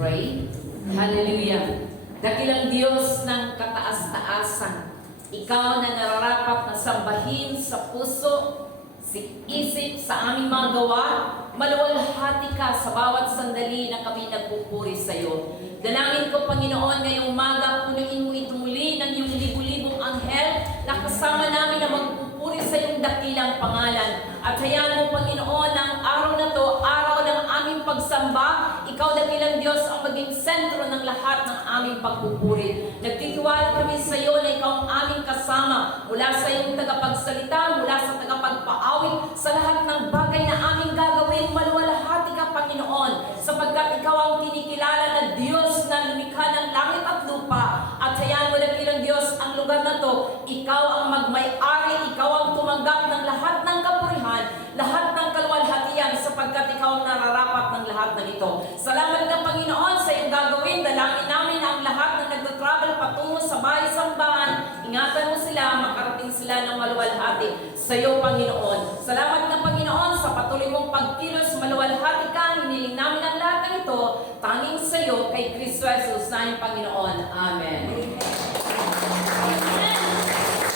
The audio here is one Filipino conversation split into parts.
pray. Hallelujah. Dakilang Diyos ng kataas-taasan, Ikaw na nararapat na sambahin sa puso, si isip, sa aming mga gawa, maluwalhati ka sa bawat sandali na kami nagpupuri sa iyo. Dalangin ko, Panginoon, ngayong umaga, punuin mo ito muli ng iyong libu-libong anghel na kasama namin na magpupuri sa iyong dakilang pangalan. At hayaan mo, Panginoon, ang araw na to, araw ng aming pagsamba, Ikaw, dakilang Diyos, ang maging sentro ng lahat ng aming pagpupuri. Nagtitiwala kami sa iyo na Ikaw ang aming kasama mula sa iyong tagapagsalita, mula sa tagapagpaawit, sa lahat ng bagay na aming gagawin. Maluwalhati ka, Panginoon, sapagkat Ikaw ang kinikilala na Diyos na lumikha ng langit at lupa. At hayaan mo, dakilang Diyos, ang lugar na to, Ikaw ang magmay-ari, Ikaw ang tumanggap ng lahat ng kapurihan, lahat ng kaluwalhatian, sapagkat Ikaw ang nararapat ng lahat ng ito. Salamat ka, Panginoon, sa iyong gagawin. Dalangin namin ang lahat na nagtatravel patungo sa bahay-sambahan. Ingatan mo sila, makarating sila ng maluwalhati sa iyo, Panginoon. Salamat ka, Panginoon, sa patuloy mong pagkilos. Maluwalhati ka. Hiniling namin ang lahat ng ito. Tanging sa iyo, kay Kristo Jesus na iyong Panginoon. Amen.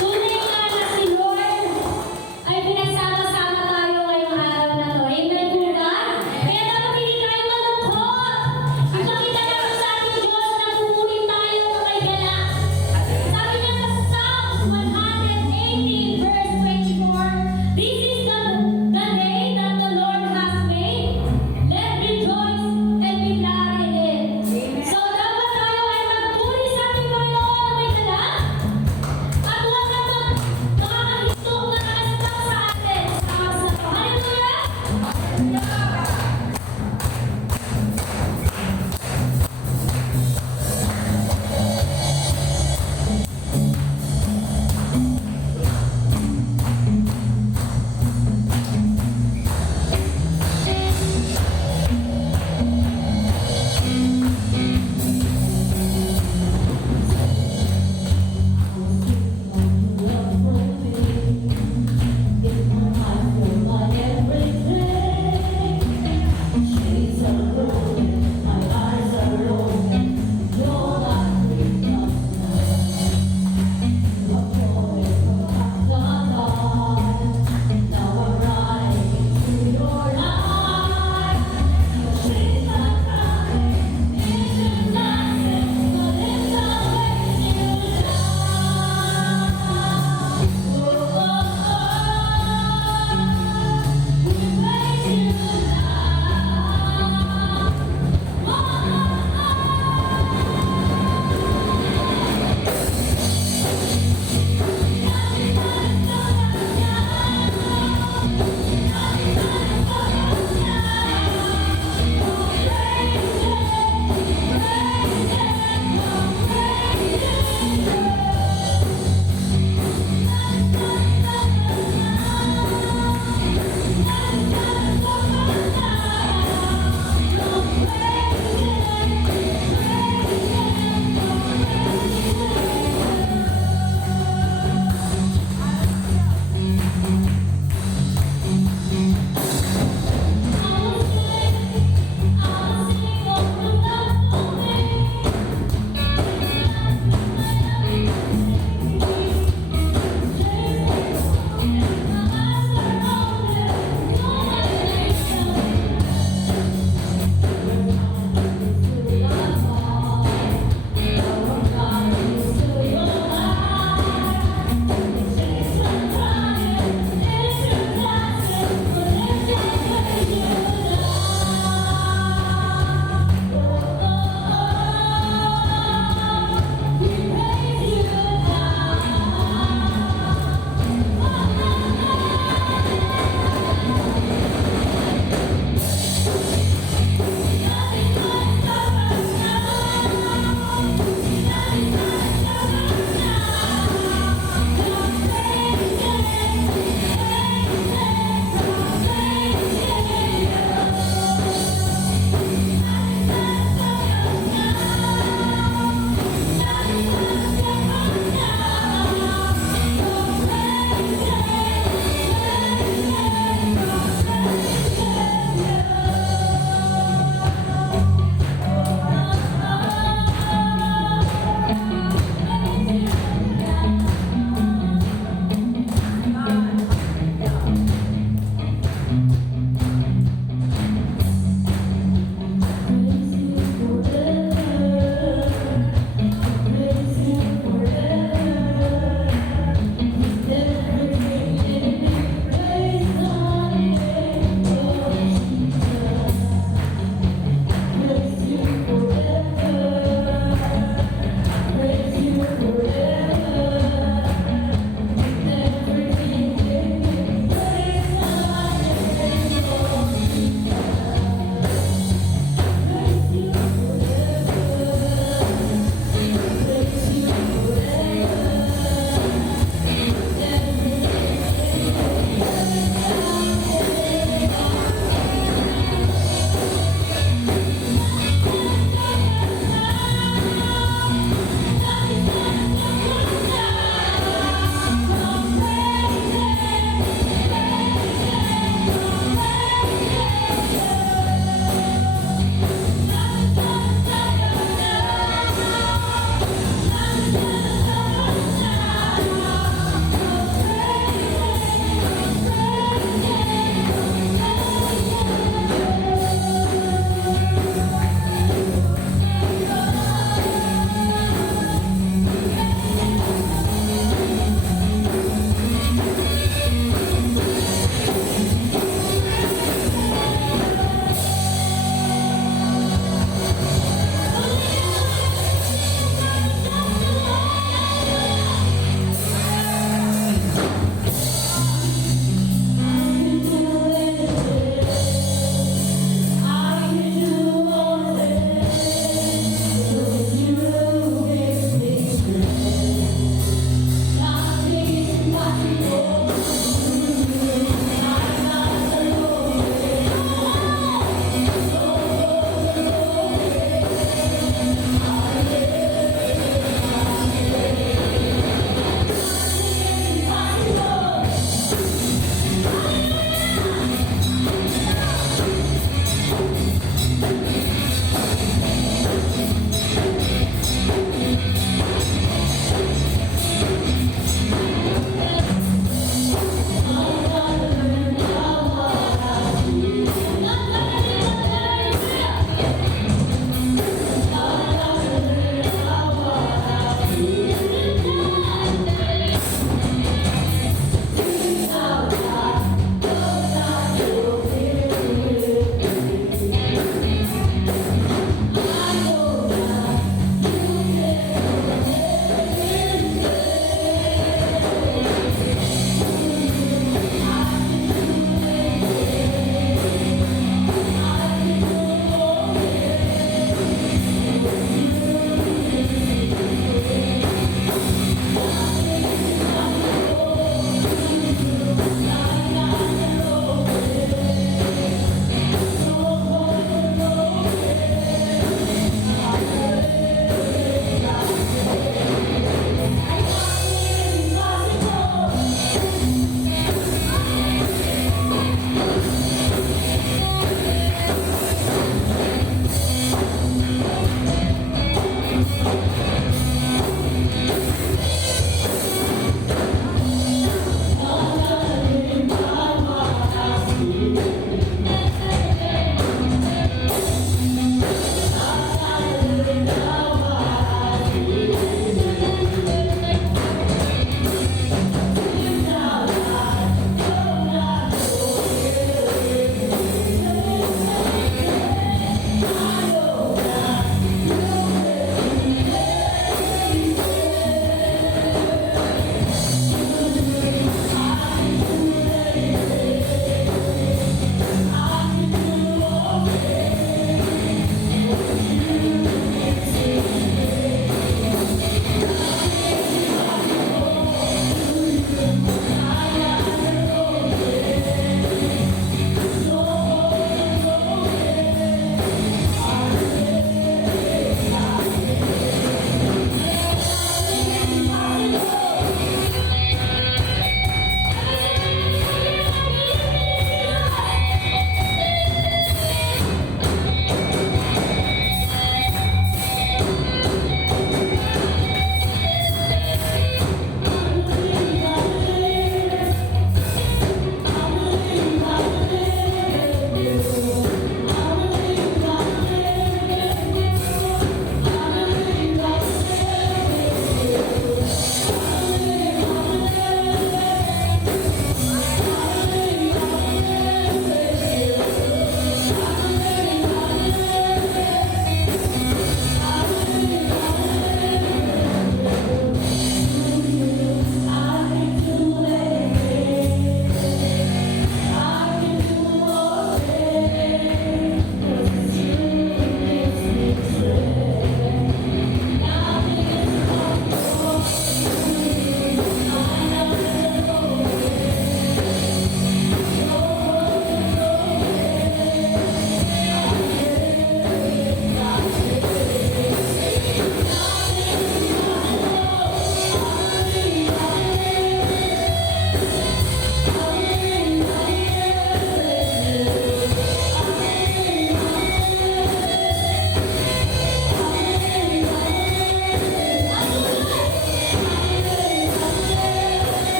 Tunay nga na si Lord ay pinagsama-sama tayo ngayong araw na to. Amen po ba? Kaya dapat hindi tayo malungkot. Ipakita naman sa ating Diyos na pupuri tayo na may gala. Sabi niya sa Psalms 118 verse 24, "This is the day that the Lord has made. Let rejoice and be glad in it." So dapat tayo ay magpuri sa ating Panginoon na may gala. At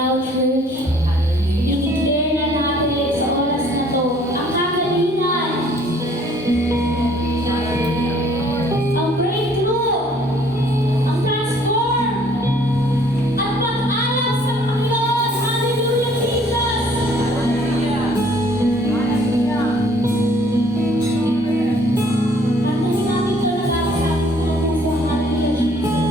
now, church, i-declare na natin sa oras na to ang kagalingan, ang breakthrough, ang transform, at pag-alam sa Panginoon. Hallelujah, Jesus! Kantahin natin ito na sa puso. Hallelujah, Jesus!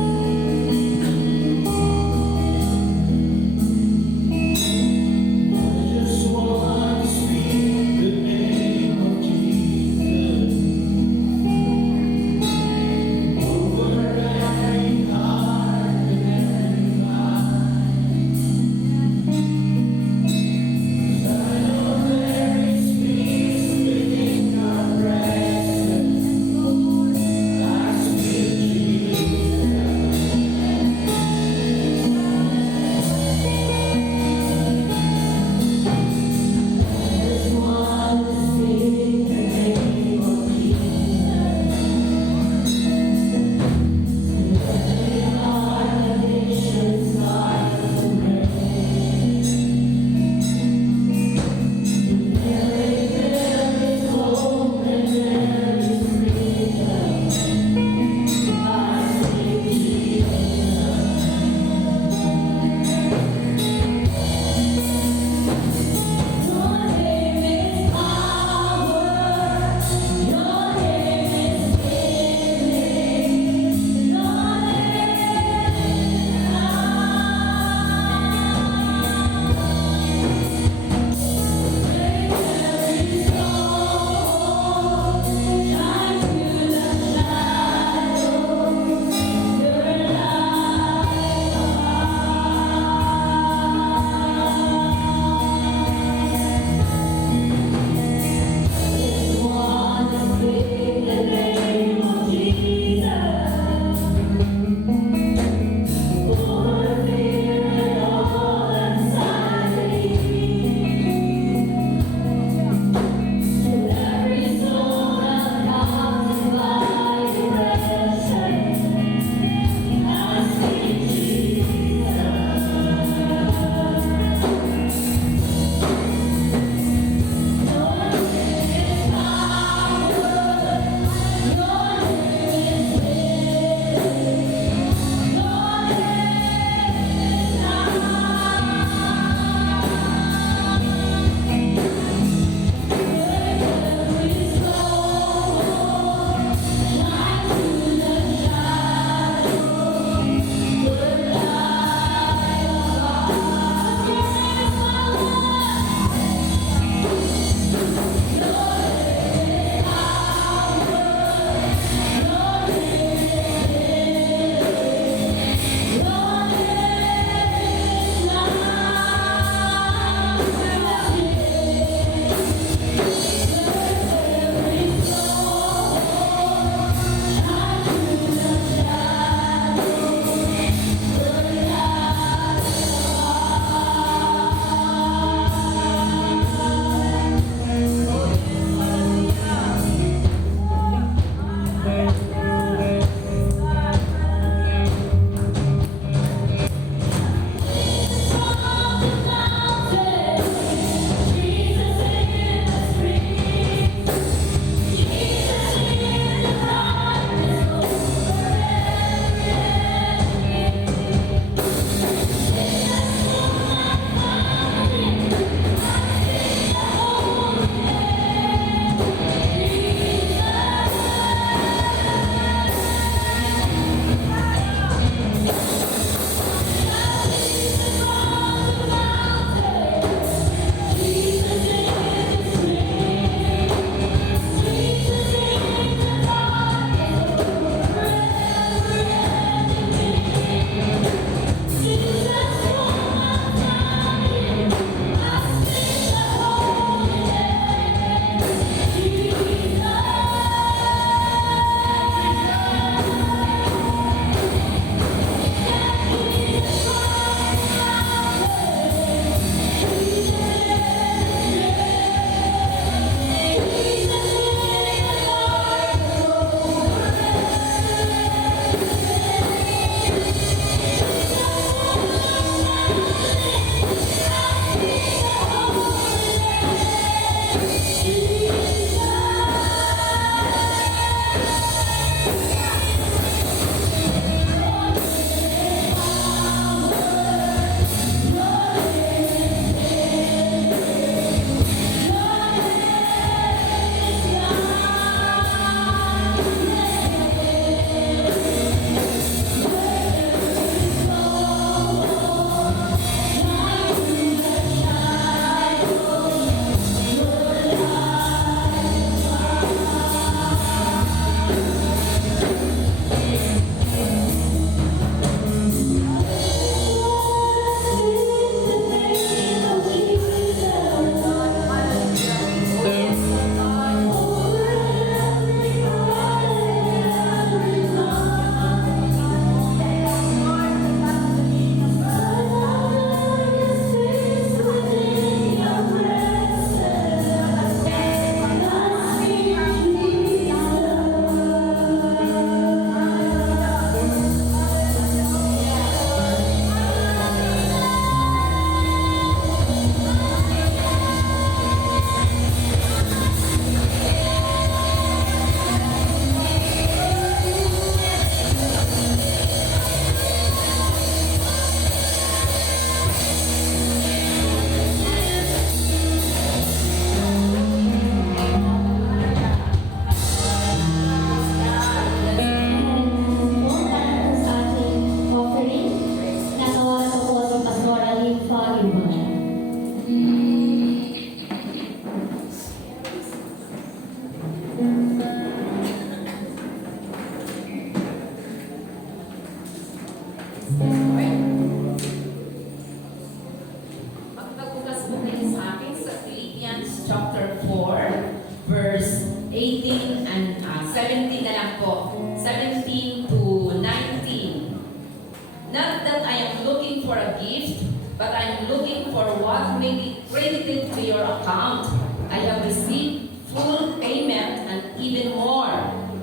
Not that I am looking for a gift, but I am looking for what may be credited to your account. I have received full payment and even more.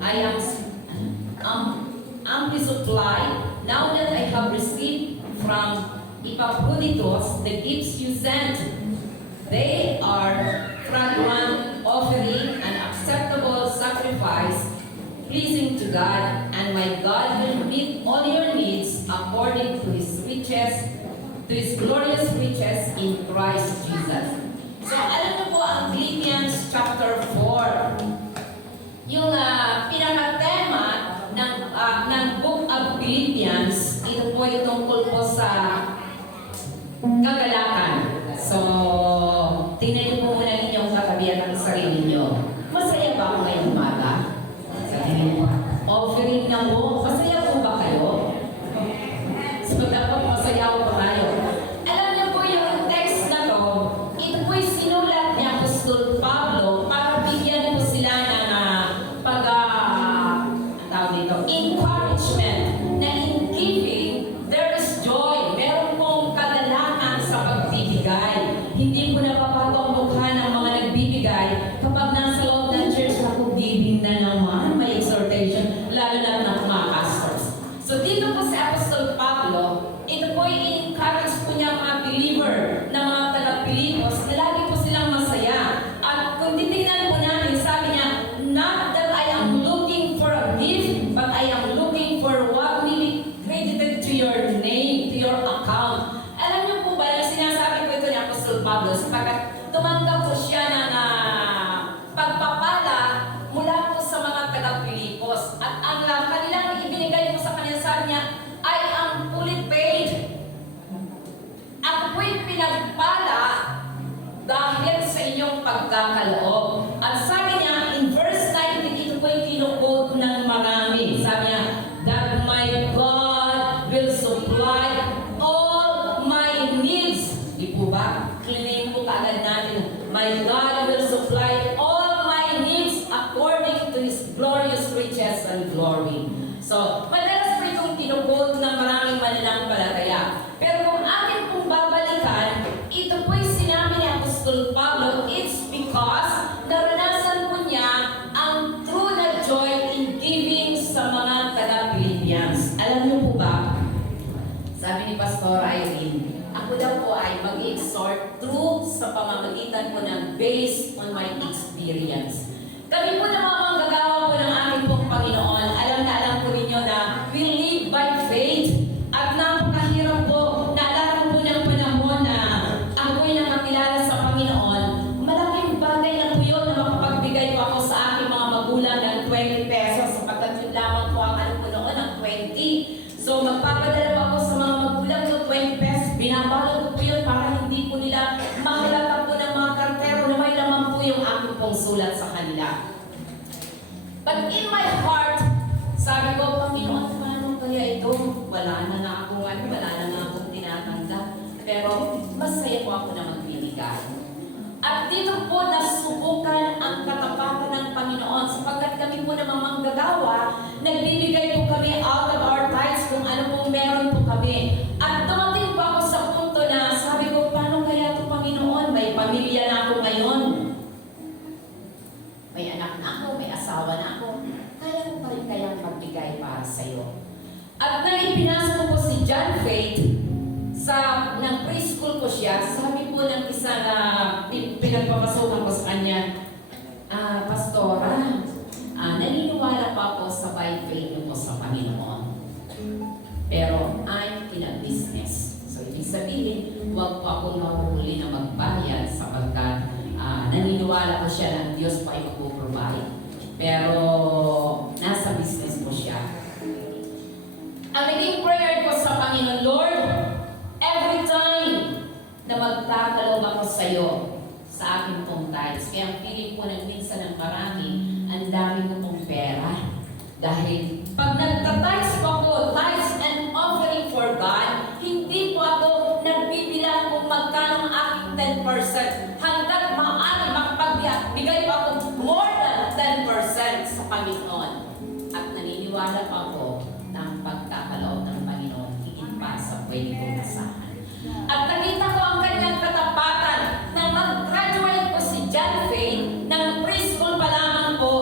I am amply supplied now that I have received from Epaphroditus the gifts you sent. They are fragrant offering, an acceptable sacrifice, pleasing to God, and my God will meet all your needs according to His riches, to His glorious riches in Christ Jesus. So, alam niyo po ang Philippians chapter 4, yung pinaka-tema ng Book of Philippians, ito po yung tungkol po sa kagalakan. So, tingnan niyo po muna ninyong katabihan ng sarili niyo. Masaya ba ako ngayong umaga? Offering na mo, masaya po ba kayo? So, dapat masaya po tayo. Alam niyo po yung text na to, ito po'y sinulat ni Apostol Pablo para bigyan po sila ng encouragement na in giving, there is joy. Meron pong kagalakan sa pagbibigay. Hindi po napapago ang mukha ng mga nagbibigay kapag nasa loob ng church ako, giving na naman, may exhortation, lalo na ng mga pastors. So dito po si Apostol Pablo, ito po i-encourage po niya mga believer na mga taga-Pilipos na lagi po silang masaya. At kung titingnan po natin, sabi niya, not that I am looking for a gift, but I am looking for what will be credited to your name, to your account. Alam niyo po ba, yung sinasabi po ito ni Apostol Pablo, sapagkat tumanggap po siya ng pagpapala mula po sa mga taga-Pilipos. At ang kanilang ibinigay po sa kanya, sabi niya, I am fully paid. Ako po'y pinagpala dahil sa inyong pagkakaloob. At sabi niya, in verse 19, ito po'y kinukot ng marami. Sabi niya, that my God will supply all my needs. Di po ba? Claim po kaagad natin, my God will supply all my needs according to His glorious riches and glory. So, madalas po itong kinukot ng maraming mananampalataya. Pero kung atin pong babalikan, ito po'y sinabi ni Apostol Pablo, it's because naranasan po niya ang true na joy in giving sa mga taga-Philippians. Alam niyo po ba, sabi ni Pastor Irene, ako daw po ay mag-exhort through sa pamamagitan po ng based on my experience. Kami po na mga manggagawa po ng ating pong Panginoon, alam na alam po ninyo na we live by faith. At napakahirap po, naalala po ng panahon na ako'y nakakilala sa Panginoon, malaking bagay na po yun na makapagbigay po ako sa aking mga magulang ng 20 pesos sapagkat yun lamang po ang ano po noon ng 20. So magpapadala po ako sa mga magulang ng 20 pesos, binabalot ko po yun para hindi po nila mahalata po ng mga kartero na may laman po yung aking pong sulat sa kanila. But in my heart, sabi ko, Panginoon, paano kaya ito? Wala na akong wala na akong tinatanggap. Pero masaya po ako na magbibigay. At dito po nasubukan ang katapatan ng Panginoon sapagkat kami po na manggagawa, nagbibigay po kami out of our tithes kung ano pong meron po kami. At dumating po ako sa punto na sabi ko, paano kaya ito, Panginoon? May pamilya na ako ngayon. May anak na ako, may asawa na ako. Kaya ko pa rin kayang magbigay para sa iyo. At nang ipinasa ko po si John Faith ng preschool ko siya, sabi po ng isa na pinagpapasokan ko sa kanya, Pastora, naniniwala pa ako sa by faith niyo po sa Panginoon. Pero I'm in a business. So ibig sabihin, huwag po akong mahuhuli na magbayad sapagkat naniniwala ko siya ng Diyos pa ipag-provide. Pero nasa business po siya. Ang naging prayer ko sa Panginoon, Lord, every time na magtatalog ako sa iyo, sa aking pong tithes, kaya ang piling ko ng minsan ng marami, ang dami ko pong pera. Dahil pag nagtatites po ako, tithes and offering for God, hindi po ako nagbibilang kung magkano ang aking 10%. Hanggat maaari makapagbigay po ako more than 10% sa Panginoon. At naniniwala pa ako na ang pagkakaloob ng Panginoon, higit pa pwede kong asahan. At nakita ko ang kanyang katapatan nang mag-graduate ko si John Faye ng preschool pa lamang po.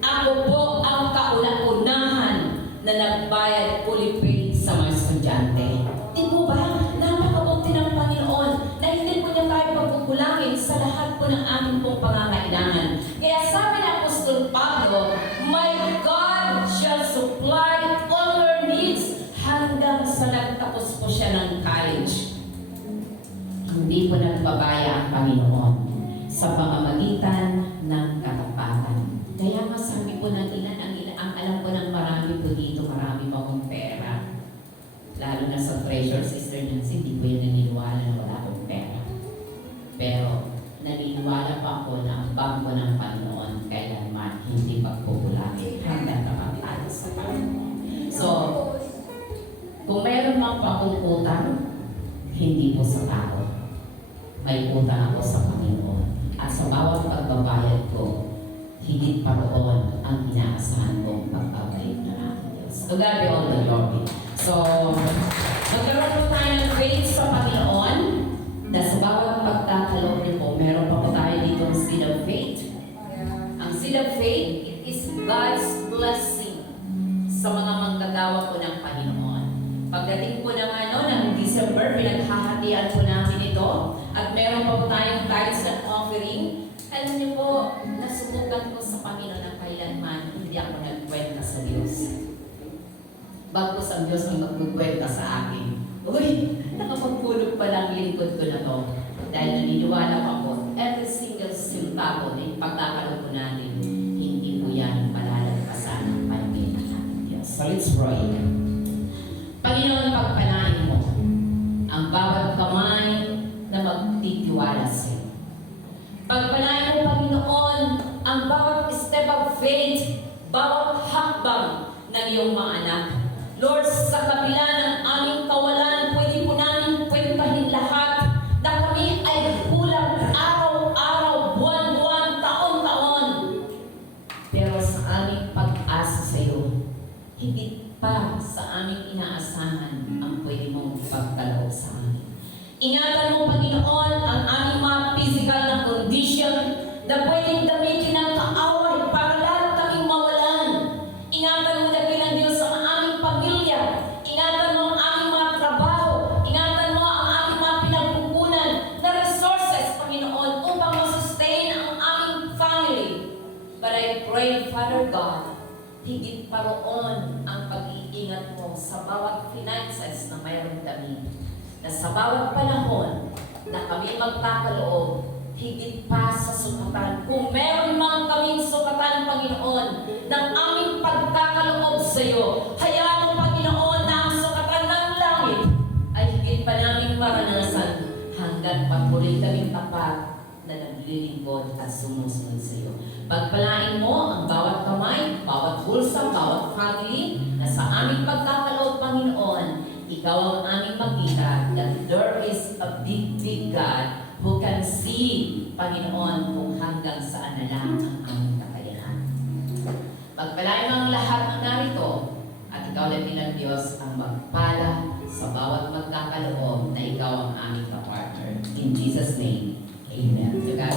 Ako po ang kauna-unahan na nagbayad fully paid sa mga estudyante. Di po ba? Napakabuti ng Panginoon na hindi po niya tayo pagkukulangin sa lahat po ng ating pong pangangailangan. Kaya sabi ng Apostol Pablo, "My God shall supply all your needs," hanggang sa nagtapos po siya ng college. Hindi po nagbabaya ang Panginoon sa pamamagitan ng katapatan. Kaya masabi po ng ilan, ang alam ko ng marami po dito, marami pa akong pera. Lalo na sa treasure, Sister Nancy, hindi ko yan naniniwala na wala akong pera. Pero naniniwala pa ako na ang bangko ng Panginoon kailanman hindi pagpupulangin hanggang kapatid sa Panginoon. So, kung meron man pa akong utang, hindi po sa tao. May utang ako sa Panginoon. At sa bawat pagbabayad ko, higit pa roon ang inaasahan kong pagbabayad na aking Diyos. To God be all the glory. So, magkaroon po tayo ng faith sa Panginoon na sa bawat pagtatalog niyo po, meron pa po tayo dito ang seed of faith. Ang seed of faith, it is God's blessing sa mga manggagawa po ng Panginoon. Pagdating po ng December, pinaghahatian po namin ito at meron pa po tayong tithes and offering. Alam niyo po, nasubukan ko sa Panginoon na kailanman hindi ako nagkwenta sa Diyos. Bagkus ang Diyos ang magkukwenta sa akin. Uy, nakapagpulog pa lang lingkod ko na to. Dahil naniniwala pa po, every single centavo na ipagkakalo po natin, hindi po yan palalagpasan ng paningin ng ating Diyos. So let's pray. Panginoon, pagpalain mo ang bawat kamay na magtitiwala sa iyo. Pagpalain mo, Panginoon, ang bawat step of faith, bawat hakbang ng iyong mga anak. Lord, sa kabila ng aming kawalan, pwede po namin kwentahin lahat na kami ay kulang araw-araw, buwan-buwan, taon-taon. Pero sa aming pag-asa sa iyo, higit pa sa aming inaasahan ang pwede mong ipagkaloob sa amin. Ingatan mo, Panginoon, ang aming mga physical na condition na pwedeng gamitin ng kaaway para lalo kaming mawalan. Ingatan mo, dakilang Diyos, ang aming pamilya. Ingatan mo ang aming mga trabaho. Ingatan mo ang aming mga pinagkukunan na resources, Panginoon, upang masustain ang aming family. But I pray, Father God, higit pa roon ang pag-iingat mo sa bawat finances na mayroon kami. Na sa bawat panahon na kami magkakaloob, higit pa sa sukatan. Kung meron man kaming sukatan, Panginoon, ng aming pagkakaloob sa iyo, hayaan mo, Panginoon, na ang sukatan ng langit ay higit pa naming maranasan hanggang patuloy kaming tapat na naglilingkod at sumusunod sa iyo. Pagpalain mo ang bawat kamay, bawat bulsa, bawat family na sa aming pagkakaloob, Panginoon, ikaw ang aming makita that there is a big, big God who can see, Panginoon, kung hanggang saan na lang ang aming kakayahan. Pagpalain mo ang lahat ng narito at ikaw lang bilang Diyos ang magpala sa bawat magkakaloob na ikaw ang aming kapartner. In Jesus' name, Amen. To God.